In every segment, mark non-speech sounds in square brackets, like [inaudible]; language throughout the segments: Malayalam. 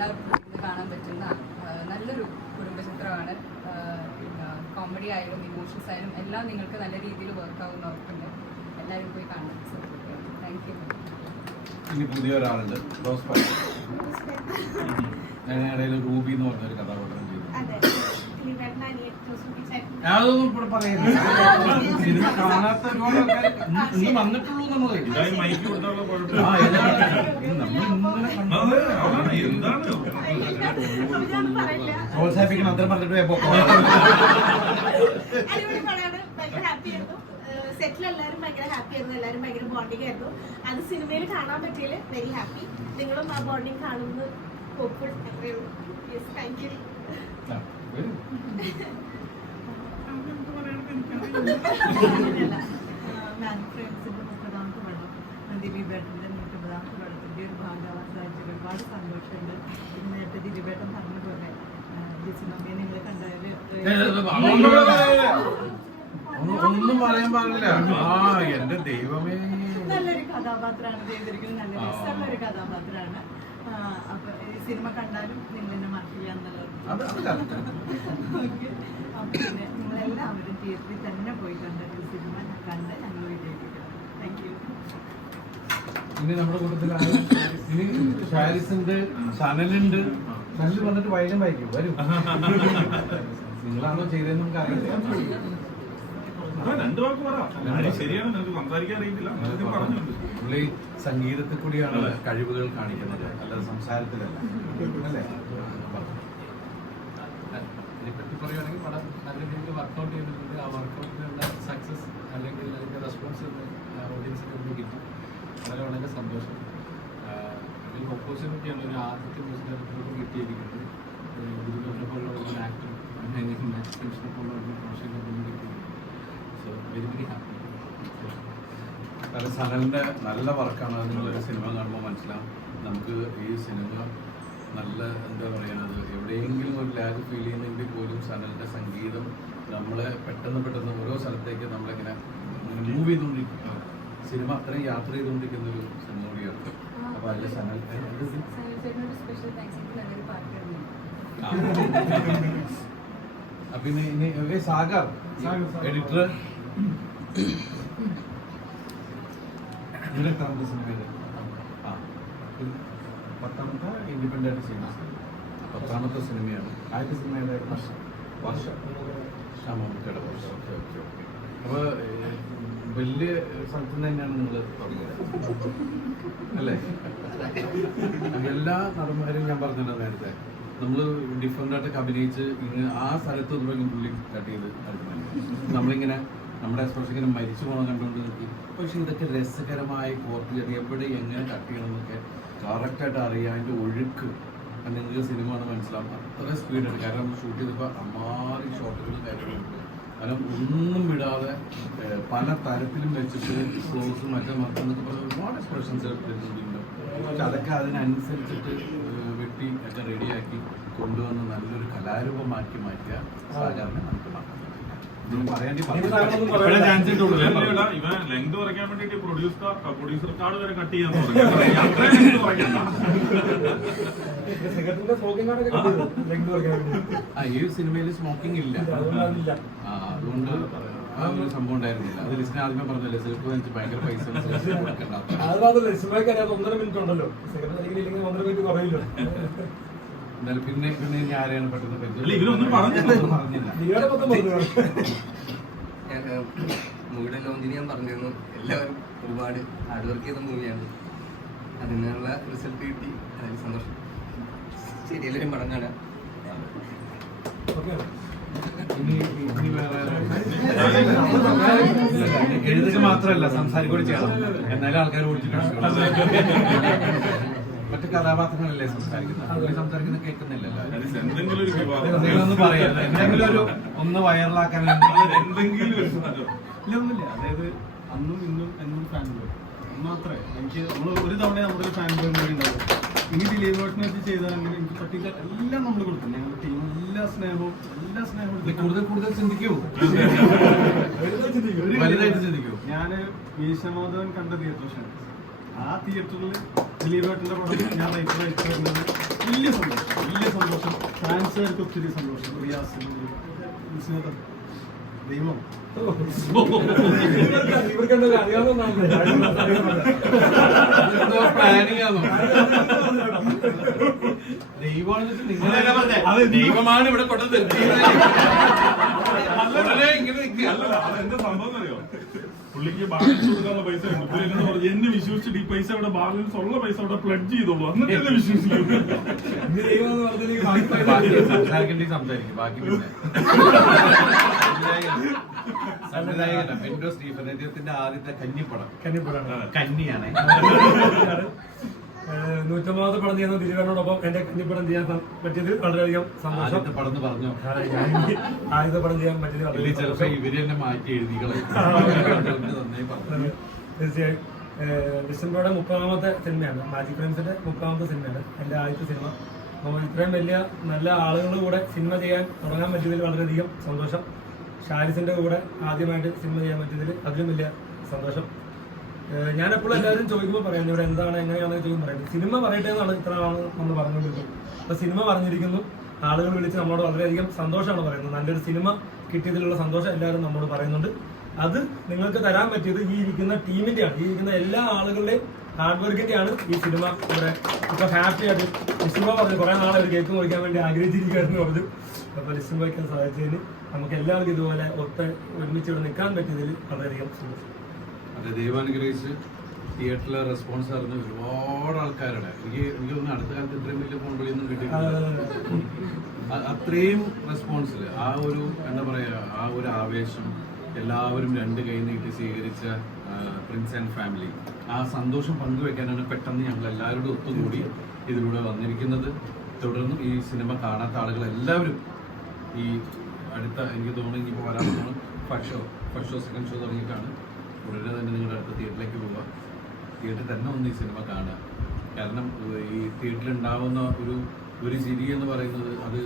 എല്ലാവർക്കും കാണാൻ പറ്റുന്ന നല്ലൊരു കുടുംബചിത്രമാണ്. കോമഡി ആയാലും ഇമോഷൻസ് ആയാലും എല്ലാം നിങ്ങൾക്ക് നല്ല രീതിയിൽ വർക്ക് ആവുന്ന ഉറപ്പുണ്ട്. എല്ലാവരും പോയി കാണാൻ താങ്ക് യു ഇനി പുതിയ ഒരാളുണ്ട്. റോസ് റൂബി എന്ന് പറഞ്ഞൊരു കഥാപാത്രം ചെയ്തു അതെ ദിലീപേട്ടൻ അനിയൻ ഇവിടെ പറയുന്നില്ല സിനിമ കാണാത്ത ഒരുപാട് ആൾക്കാർ ഇന്ന് ഇന്ന് വന്നിട്ടുള്ളൂ നമ്മൾ ഇതായി മൈക്ക് കുഴപ്പമില്ല. ആ, ഏതാണ്? നമ്മൾ ഇന്നലെ കണ്ടത് അതാണ് എന്താണ്? ഞാൻ പറയില്ല പ്രോത്സാഹിപ്പിക്കണം അത്ര പറഞ്ഞിട്ട് പോയി പോക്കോ. അടിപൊളി പടമാണ്. ഭയങ്കര ഹാപ്പി ആയിരുന്നു. സെറ്റിൽ എല്ലാവരും ഭയങ്കര ഹാപ്പി ആയിരുന്നു. എല്ലാവരും ഭയങ്കര ബോണ്ടിങ് ആയിരുന്നു. അത് സിനിമയിൽ കാണാൻ പറ്റിയതിൽ വെരി ഹാപ്പി നിങ്ങളും ആ ബോണ്ടിങ് കാണുന്നത് യെസ് താങ്ക് യു ആ, വരൂ. മാൻ ഫ്രെയിംസിന്റെ മുപ്പതാമത്തെ പടം ദിലീപേട്ടന്റെ നൂറ്റമ്പതാമത്തെ പടത്തിന്റെ ഒരു സാധിച്ചത് ഒരുപാട് സന്തോഷമുണ്ട്. പിന്നെ നേരത്തെ ദിലീപേട്ടൻ പറഞ്ഞ പോലെ ജിസി മമ്മിയെ നിങ്ങൾ ഏ, ഒന്നും പറയാൻ പാടില്ല. ആ എന്റെ ദൈവമേ. നല്ലൊരു കഥാപാത്രമാണ്. ചെയ്തിരിക്കുന്നത് നല്ല. രസമുള്ള ഒരു കഥാപാത്രമാണ്. സിനിമ കണ്ടാലും നിങ്ങൾ എന്നെ മറക്കില്ല എന്നുള്ളത്. അത് അത് correct. പിന്നെ നിങ്ങളെല്ലാവരും തിയേറ്ററിൽ തന്നെ പോയി കണ്ട ഒരു സിനിമ കണ്ട് ഞങ്ങൾ വിജയിപ്പിക്കണം താങ്ക് യു ഇനി നമ്മുടെ കൂട്ടത്തിൽ ഇനി ഷാരിസുണ്ട് സനലുണ്ട്. സനൽ വന്നിട്ട് വൈകം വായിക്കും. വരും. [laughs] നിങ്ങളാണോ ചെയ്തതെന്ന് നമുക്ക് അറിയില്ല. പുള്ളി സംഗീതത്തിൽ കൂടിയാണ് കഴിവുകൾ കാണിക്കുന്നത്. അല്ലാതെ സംസാരത്തിലല്ല. അല്ലേ? അതിനെപ്പറ്റി പറയുകയാണെങ്കിൽ പടം നല്ല രീതിയിൽ വർക്കൗട്ട് ചെയ്തിട്ടുണ്ട്. ആ വർക്കൗട്ടിനുള്ള സക്സസ് അല്ലെങ്കിൽ അതിന്റെ റെസ്പോൺസ് ഓഡിയൻസിന്റെ വേണ്ടി കിട്ടി? വളരെ വളരെ സന്തോഷം. അല്ലെങ്കിൽ ഓപ്പർച്യൂണിറ്റിയാണ് ഒരു ആദ്യത്തെ മ്യൂസിക് കിട്ടിയിരിക്കുന്നത് ഗുരുവിനെ പോലുള്ള ഒരു ആക്ടർ മാക്സ് ടെൻഷനെ പോലുള്ള ഒരു പ്രൊഫഷനെ കൊണ്ട് കിട്ടിയിരിക്കുന്നത് സോ വെരി വെരി ഹാപ്പി കാരണം സനലിന്റെ നല്ല വർക്കാണ് നിങ്ങളൊരു സിനിമ കാണുമ്പോൾ മനസ്സിലാവും. നമുക്ക് ഈ സിനിമ നല്ല എന്താ പറയുന്നത് എവിടെയെങ്കിലും ഒരു ലാഗ് ഫീൽ ചെയ്യുന്നെങ്കിൽ പോലും സനലിന്റെ സംഗീതം നമ്മളെ പെട്ടെന്ന് പെട്ടെന്ന് ഓരോ സ്ഥലത്തേക്ക് നമ്മളിങ്ങനെ മൂവ് ചെയ്തുകൊണ്ടിരിക്കും. സിനിമ അത്രയും യാത്ര ചെയ്തുകൊണ്ടിരിക്കുന്ന ഒരു സിനിമ കൂടിയാണ്. അപ്പൊ അതിൽ സനൽ അപ്പൊ ഇനി സാഗർ. എഡിറ്റർ ആ. ഇത് പത്താമത്തെ ഇൻഡിപെൻഡന്റ് സിനിമ. പത്താമത്തെ സിനിമയാണ്. ആദ്യത്തെ സിനിമയുടെ വർഷം. വർഷം. ആ മമ്മൂക്കയുടെ വർഷം. Okay okay okay. അപ്പോൾ വലിയ സ്ഥലത്ത് നിന്ന് തന്നെയാണ് നിങ്ങൾ തുടങ്ങിയത്. അല്ലേ? എല്ലാ നടന്മാരും ഞാൻ പറഞ്ഞല്ലോ നേരത്തെ. നമ്മൾ ഡിഫറന്റ് ആയിട്ടൊക്കെ അഭിനയിച്ച് ഇങ്ങനെ ആ സ്ഥലത്ത് തുടങ്ങി പുള്ളി കട്ട് ചെയ്ത് നടക്കുന്നുണ്ട്. നമ്മളിങ്ങനെ നമ്മുടെ ഇങ്ങനെ മരിച്ചു പോകണം കണ്ടുകൊണ്ട് നിർത്തി. പക്ഷെ ഇതൊക്കെ രസകരമായി കോർട്ട് ചെയ്ത് എവിടെ എങ്ങനെ കട്ട് ചെയ്യണം എന്നൊക്കെ കറക്റ്റായിട്ട് അറിയാം അതിന്റെ ഒഴുക്ക് അല്ലെങ്കിൽ സിനിമ ആണ് മനസ്സിലാവും അത്ര സ്പീഡാണ് കാരണം നമ്മൾ ഷൂട്ട് ചെയ്തപ്പോൾ അമ്മാറി ഷോട്ടുകൾ കാര്യങ്ങളുണ്ട് കാരണം ഒന്നും വിടാതെ പല തരത്തിലും വെച്ചിട്ട് ക്ലോസും മറ്റേ മറ്റെന്നൊക്കെ പറഞ്ഞ ഒരുപാട് എക്സ്പ്രഷൻസ് വരുന്നുണ്ട്. പക്ഷെ അതൊക്കെ അതിനനുസരിച്ചിട്ട് വെട്ടി ഒക്കെ റെഡിയാക്കി കൊണ്ടുവന്ന് നല്ലൊരു കലാരൂപമാക്കി മാറ്റിയ സാധാരണ നമുക്ക് ഇവൻ ലെങ്ത് കുറയ്ക്കാൻ വേണ്ടിട്ട് പ്രൊഡ്യൂസർ പ്രൊഡ്യൂസർ കാർഡ് വരെ കട്ട് ചെയ്യാൻ ഈ സിനിമയിൽ സ്മോക്കിംഗ് ഇല്ല. ആ അതുകൊണ്ട് ആ ഒരു സംഭവം ഉണ്ടായിരുന്നില്ല. അത് ലിസ്റ്റിന് ആദ്യമേ പറഞ്ഞല്ലേ സിൽക്ക് എനിക്ക് ഭയങ്കര പൈസ കൊടുക്കണ്ട. അത് മാത്രമല്ല സിനിമയ്ക്ക് ഒന്നര മിനിറ്റ് ഉണ്ടല്ലോ. സിഗരറ്റ് ഇല്ലെങ്കിൽ ഒന്നര മിനിറ്റ് കുറയില്ലോ. എന്നാലും പിന്നെ പിന്നെ ഇനി ആരെയാണ് പെട്ടെന്ന് മൂവിയുടെ ലോഞ്ചിന് ഞാൻ പറഞ്ഞിരുന്നു. എല്ലാവരും ഒരുപാട് ഹാർഡ് വർക്ക് ചെയ്ത മൂവിയാണ് അതിനുള്ള റിസൾട്ട് കിട്ടി. അതിൽ സന്തോഷം. ശരി എല്ലാവരും പടം കാണാം ഓക്കെ. ഇനി ഇനി വേറെ എഴുതുക മാത്രമല്ല സംസാരിക്കുകയും ചെയ്യണം. എന്നാലും ആൾക്കാർ ഓടിച്ചിട്ടുണ്ട് മറ്റു കഥാപാത്രങ്ങളല്ലേ സംസാരിക്കുന്നത്? സംസാരിക്കുന്ന സംസാരിക്കുന്നത് കേൾക്കുന്നില്ലല്ലോ. എന്തെങ്കിലും ഒരു ഒന്ന് പറയാം എന്തെങ്കിലും ഒരു ഒന്ന് വൈറലാക്കാൻ. ഇല്ല ഒന്നുമില്ല. അതായത് അന്നും ഇന്നും എന്നും ഫാൻ ബോയ് മാത്രമേ. എനിക്ക് നമ്മൾ ഒരു തവണ നമ്മുടെ ഒരു ഫാൻ ബോയ് ഉണ്ടാവും. ഇനി ദിലീപേട്ടനെ വെച്ച് ചെയ്താണെങ്കിൽ എനിക്ക് പട്ടിക എല്ലാം നമ്മൾ കൊടുക്കും. ഞങ്ങളുടെ ടീം എല്ലാ സ്നേഹവും എല്ലാ സ്നേഹവും. കൂടുതൽ കൂടുതൽ ചിന്തിക്കൂ. ചിന്തിക്കൂ. ഞാൻ മീശമാധവൻ കണ്ട തിയേറ്റർ ആ തിയേറ്ററിൽ ദിലീപേട്ടന്റെ പടം ഞാൻ റൈറ്റർ അയച്ചു വരുന്നത് വലിയ സന്തോഷം. വലിയ സന്തോഷം. ഫാൻസുകാർക്ക് ഒത്തിരി സന്തോഷം. റിയാസ് ദൈവം. ദൈവമാണ് ഇവിടെ കൊണ്ടത് പ്ലാനിങ് ആണോ ദൈവമാണെന്ന് വെച്ചാൽ നിങ്ങളെ ദൈവമാണ് ഇവിടെ കൊണ്ടു ഇങ്ങനെ നിൽക്കുക അല്ലല്ല അതെന്താ സംഭവം അറിയോ പുള്ളിക്ക് ബാലൻസ് കൊടുക്കാനുള്ള പൈസ ഉണ്ട്. പുള്ളി എന്ന് പറഞ്ഞു എന്നെ വിശ്വസിച്ചിട്ട് ഈ പൈസ അവിടെ ബാലൻസ് ഉള്ള പൈസ അവിടെ പ്ലഡ് ചെയ്തോളൂ. എന്നിട്ട് എന്നെ വിശ്വസിക്കും സംസാരിക്കും ബാക്കി എൻഡോ സ്റ്റീഫൻ അദ്ദേഹത്തിന്റെ ആദ്യത്തെ കന്നിപ്പടം. കന്നിപ്പടം. കന്നിയാണ്. നൂറ്റൊമ്പതാമത്തെ പടം ചെയ്യുന്ന ദിലീപനോടൊപ്പം എന്റെ കന്നിപ്പടം ചെയ്യാൻ പറ്റിയതിൽ പറ്റിയത് വളരെയധികം സന്തോഷം. പടം പറഞ്ഞോ? ആദ്യത്തെ പടം ചെയ്യാൻ പറ്റിയത് വളരെ ചിലപ്പോ ഇവർ തന്നെ മാറ്റി എഴുതികളെ. തീർച്ചയായും ഡിസംബറുടെ മുപ്പതാമത്തെ സിനിമയാണ് മാജിക് ഫ്രെയിംസിന്റെ മുപ്പതാമത്തെ സിനിമയാണ് എന്റെ ആദ്യത്തെ സിനിമ. അപ്പോൾ ഇത്രയും വലിയ നല്ല ആളുകളുടെ കൂടെ സിനിമ ചെയ്യാൻ തുടങ്ങാൻ പറ്റിയതിൽ വളരെയധികം സന്തോഷം. ഷാരിസിന്റെ കൂടെ ആദ്യമായിട്ട് സിനിമ ചെയ്യാൻ പറ്റിയതിൽ അതിലും വലിയ സന്തോഷം. എപ്പോഴും എല്ലാവരും ചോദിക്കുമ്പോൾ പറയാം ഇവിടെ എന്താണ് എങ്ങനെയാണ്? ചോദിക്കും പറയുന്നത് സിനിമ പറയട്ടെ എന്നാണ് ഇത്രയാണ് നമ്മൾ പറഞ്ഞുകൊണ്ടിരുന്നത്. അപ്പൊ സിനിമ പറഞ്ഞിരിക്കുന്നു ആളുകൾ വിളിച്ച് നമ്മളോട് വളരെയധികം സന്തോഷമാണ് പറയുന്നത്. നല്ലൊരു സിനിമ കിട്ടിയതിലുള്ള സന്തോഷം എല്ലാവരും നമ്മോട് പറയുന്നുണ്ട്. അത് നിങ്ങൾക്ക് തരാൻ പറ്റിയത് ഈ ഇരിക്കുന്ന ടീമിന്റെയാണ്. ഈ ഇരിക്കുന്ന എല്ലാ ആളുകളുടെയും ഹാർഡ് വർക്കിന്റെയാണ് ഈ സിനിമ ഇവിടെ. ഇപ്പൊ ഹാപ്പി ആയിട്ട് ലിസ്റ്റുബ പറഞ്ഞു കുറെ നാളെ ഒരു കേക്ക് മുറിക്കാൻ വേണ്ടി ആഗ്രഹിച്ചിരിക്കുകയായിരുന്നു പറഞ്ഞു അപ്പൊ ലിസ്റ്റും വയ്ക്കാൻ സാധിച്ചതിന് നമുക്ക് എല്ലാവർക്കും ഇതുപോലെ ഒത്ത ഒരുമിച്ച് ഇവിടെ നിൽക്കാൻ പറ്റിയതിൽ വളരെയധികം സന്തോഷം. അതെ ദൈവാനുഗ്രഹിച്ച് തിയേറ്ററിലെ റെസ്പോൺസ് അറിഞ്ഞ ഒരുപാട് ആൾക്കാരുടെ. എനിക്ക് എനിക്ക് തോന്നുന്നു അടുത്ത കാലത്ത് ഇത്രയും വലിയ ഫോൺ വിളിയൊന്നും കിട്ടിയിട്ടില്ല. അത്രയും റെസ്പോൺസിൽ ആ ഒരു എന്താ പറയാ ആ ഒരു ആവേശം എല്ലാവരും രണ്ട് കൈ നീട്ടി സ്വീകരിച്ച പ്രിൻസ് ആൻഡ് ഫാമിലി ആ സന്തോഷം പങ്കുവെക്കാനാണ് പെട്ടെന്ന് ഞങ്ങൾ എല്ലാവരോടും ഒത്തുകൂടി ഇതിലൂടെ വന്നിരിക്കുന്നത്. തുടർന്നും ഈ സിനിമ കാണാത്ത ആളുകൾ എല്ലാവരും ഈ അടുത്ത എനിക്ക് തോന്നുന്നു ഇനിയിപ്പോൾ വരാൻ പോകുന്ന first show first show second show തുടങ്ങിയിട്ടാണ്. ഉടനെ തന്നെ നിങ്ങളുടെ അടുത്ത തിയേറ്ററിലേക്ക് പോവുക. തിയേറ്ററിൽ തന്നെ ഒന്ന് ഈ സിനിമ കാണുക. കാരണം ഈ തിയേറ്ററിൽ ഉണ്ടാവുന്ന ഒരു ഒരു ചിരി എന്ന് പറയുന്നത് അത്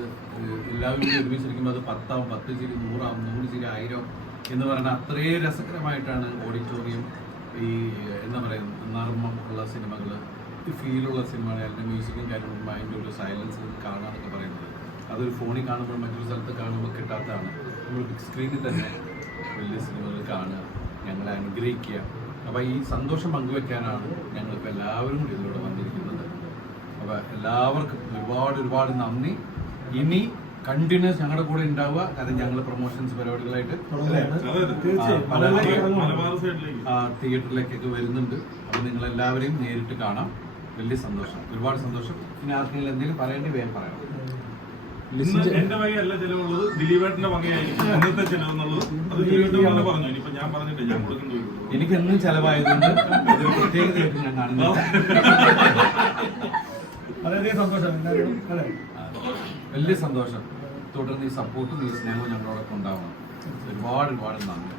എല്ലാവരും ഒരുമിച്ചിരിക്കുമ്പോൾ അത് പത്താവും പത്ത് ചിരി നൂറാവും നൂറ് ചിരി ആയിരം എന്ന് പറയുന്ന അത്രയും രസകരമായിട്ടാണ് ഓഡിറ്റോറിയം ഈ എന്താ പറയുക നർമ്മം ഉള്ള സിനിമകൾ ഫീലുള്ള സിനിമകൾ അതിന്റെ മ്യൂസിക്കും കാര്യങ്ങളും മൈൻഡ് ഒരു സൈലൻസ് കാണാമെന്നൊക്കെ പറയുന്നത്. അതൊരു ഫോണിൽ കാണുമ്പോൾ മറ്റൊരു സ്ഥലത്ത് കാണുമ്പോൾ കിട്ടാത്തതാണ്. നമ്മൾ ബിഗ് സ്ക്രീനിൽ തന്നെ വലിയ സിനിമകൾ കാണുക. ഞങ്ങളെ അനുഗ്രഹിക്കുക. അപ്പോൾ ഈ സന്തോഷം പങ്കുവെക്കാനാണ് ഞങ്ങളിപ്പോൾ എല്ലാവരും കൂടി ഇതിലൂടെ വന്നിരിക്കുന്നത്. അപ്പോൾ എല്ലാവർക്കും ഒരുപാട് ഒരുപാട് നന്ദി. ഇനി കണ്ടിന്യൂസ് ഞങ്ങളുടെ കൂടെ ഉണ്ടാവുക. കാരണം ഞങ്ങൾ പ്രൊമോഷൻസ് പരിപാടികളായിട്ട് തിയേറ്ററിലേക്കൊക്കെ വരുന്നുണ്ട്. അപ്പോൾ നിങ്ങൾ എല്ലാവരെയും നേരിട്ട് കാണാം. വലിയ സന്തോഷം. ഒരുപാട് സന്തോഷം. ഇനി ആർക്കെങ്കിലും എന്തെങ്കിലും പറയേണ്ടി വേഗം പറയാം. എന്റെ വകയല്ല ചെലവുള്ളത് ദിലീപേട്ടന്റെ വകയായിരിക്കും. അന്നത്തെ ചെലവ് എന്നുള്ളത് അത് ദിലീപേട്ടൻ തന്നെ പറഞ്ഞു. ഇനിയിപ്പോ ഞാൻ പറഞ്ഞിട്ട് ഞാൻ കൊടുക്കേണ്ടി വരും. എനിക്ക് എന്നും ചെലവായതുകൊണ്ട് അതൊരു പ്രത്യേകതയായിട്ട് ഞാൻ വളരെയധികം [laughs] സന്തോഷം? എല്ലാവരും അതെ വലിയ സന്തോഷം. തുടർന്ന് ഈ സപ്പോർട്ടും ഈ സ്നേഹവും ഞങ്ങളോടൊപ്പം ഉണ്ടാവണം. ഒരുപാട് ഒരുപാട് നന്ദി.